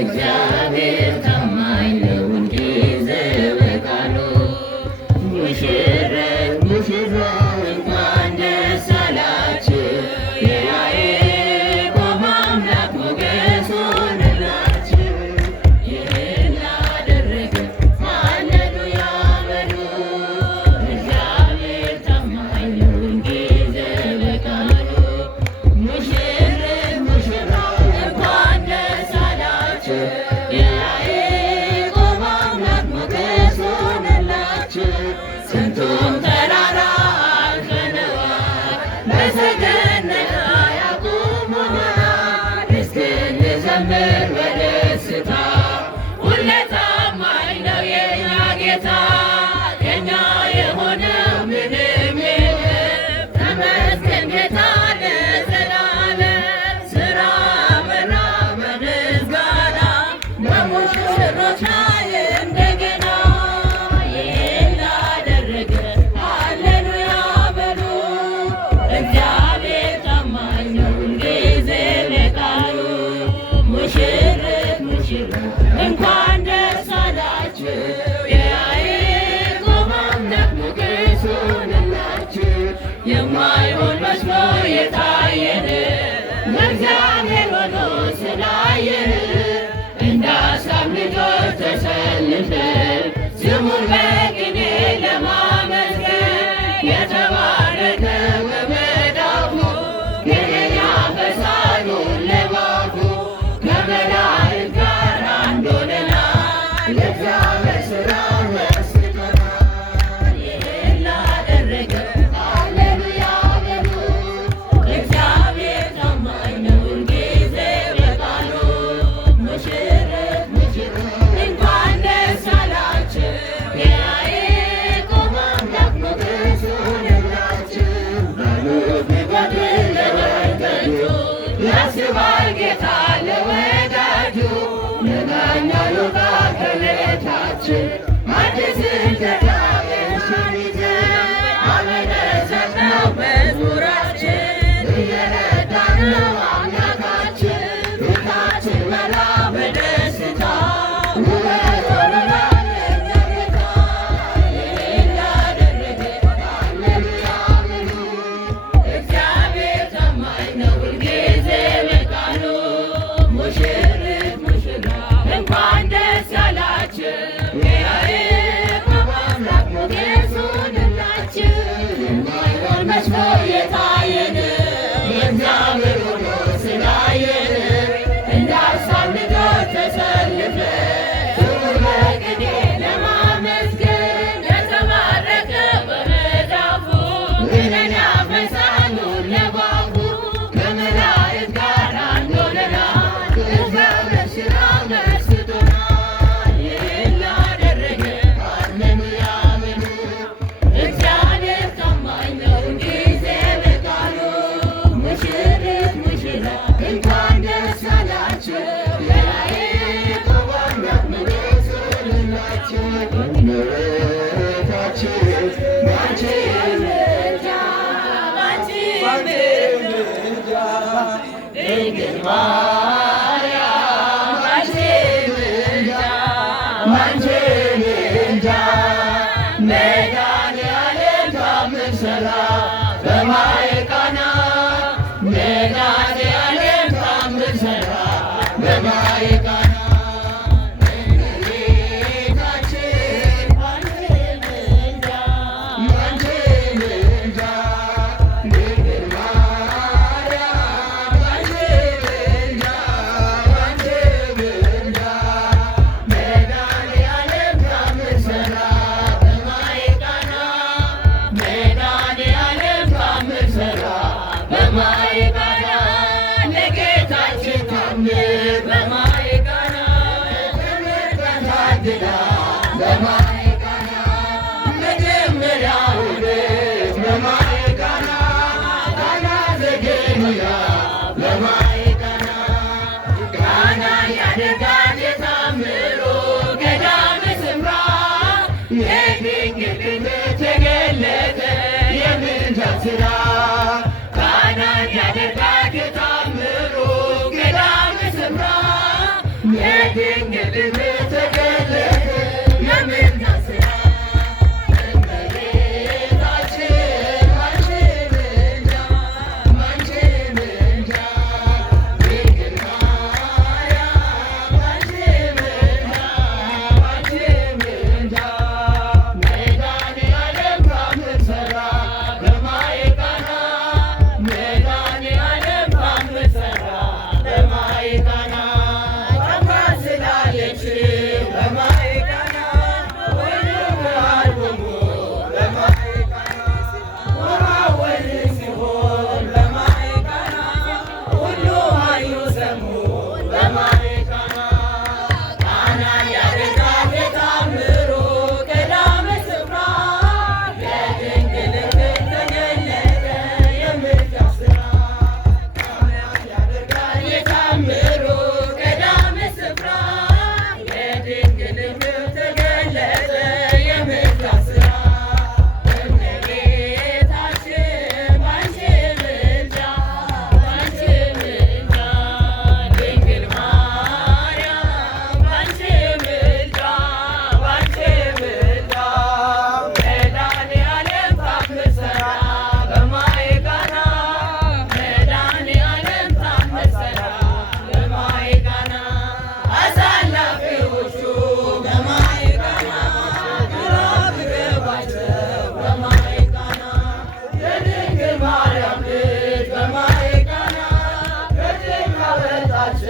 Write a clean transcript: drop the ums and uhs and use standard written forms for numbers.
እግዚአብሔር ታማኝ ነው ሁልጊዜ በቃሉ ሙሽራው እንኳን ደስ አላችሁ የያዕቆብ አምላክ ሞገስ ሆነላችሁ። ይህን ላደረገ ሃሌሉያ በሉ። እግዚአብሔር ታማኝ ነው ሁልጊዜ በቃሉ ሙሽራው እንኳን ደስ አላችሁ የያዕቆብ አምላክ ሞገስ ሆነላችሁ። ስንቱም ተራራ አልፈነዋል በሰገነት ያቆመናል። እስክንዘምር በደስታ ሁሌ ታማኝ ነው የኛ ጌታ። የኛ የሆነው ምንም የለም ተመስገን ጌታ ለዘላለም። ስራ በራ በምስጋና በሙሽሮች ላይ እንደገና ይህን ላደረገ ሃሌሉያ በሉ። እግዚአብሔር ታማኝ ነው ሁልጊዜ በቃሉ ሙሽራው እንኳን ደስ አላችሁ የያዕቆብ አምላክ ሞገስ ሆነላችሁ። የማይሆን መስሎ የታየን ለእግዚአብሔር ሆኖ ስላየን እንደ አሳብ ልጆች ተሰልፈን ስሙን በቅኔ ለማመስገን የተባረከ በመዳፉ ቅኔን ያፈሳሉ ለባፉ ከመላእክት ጋር አንድ ሆነናል የእግዚአብሔር ሥራ መስቶናል። ይህን ላደረገ ሃሌሉያ በሉ። እግዚአብሔር ታማኝ ነው ሁልጊዜ በቃሉ ሙሽራው እንኳን ደስ አላችሁ የያዕቆብ አምላክ ሞገስ ሆነላችሁ። በሉት ቢጎድል ለበረከቱ ያስባል ጌታ ለወዳጁ። የዳኛው ሉቃ ከቤታችን አዲስን ተክላችን ይዘን አመነዘርነው መዝሙራችን እየረዳን ነው አምላካችን። ቤታችን መላ በደስታ ውበት ሆኖናል የእኛ ጌታ። ይህን ላደረገ ሃሌሉያ በሉ። እግዚአብሔር ታማኝ ነው ሁልጊዜ በቃሉ ሙሽራው እንኳን ደስ አላችሁ የያዕቆብ አምላክ ሞገስ ሆነላችሁ። የማይሆን መስሎ የታየን የእግዚአብሔር ሆኖ ስላየን እንደ አሳብ ልጆች ተሰልፈን ስሙን በቅኔ ለማመስገን የተባረከ በመዳፉ ቅኔን ያፈሳሉ ለባፉ ከመላእክት ጋር አንድ ሆነናል እግዚአብሔር ሥራው መስቶናል። ይህን ላደረገ ሃሌሉያ በሉ። እግዚአብሔር ታማኝ ነው ሁልጊዜ በቃሉ ሙሽራው እንኳን ደስ አላችሁ የያዕቆብ አምላክ ሞገስ ሆነላችሁ። እመቤታችን ባንቺ ምልጃ ድንግል ማርያም ባንቺ ምልጃ መድኃኒዓለም ታምር ሠራ በማየ ቃና። መድኃኒዓለም ታምር ሠራ በማየ ቃና። እመቤታችን ባንቺ ምልጃ ድንግል ማርያም ባንቺ ምልጃ መድኃኒዓለም ታምር ሠራ በማየ ቃና። መድኃኒዓለም ታምር ሠራ በማየ ቃና። ለጌታችን ታምር በማየ ቃና ታድላ በማየ ቃና። መጀመሪያው ልጅ በማየ ቃና ቃና ዘገሊላ በማየ ቃና። ቃና ያደርጋል የታምሩ ገዳመ ስምራ የድንግል ተገለጠ የምልጃ ሥራ ቃና ያደርጋል የታምሩ ራስ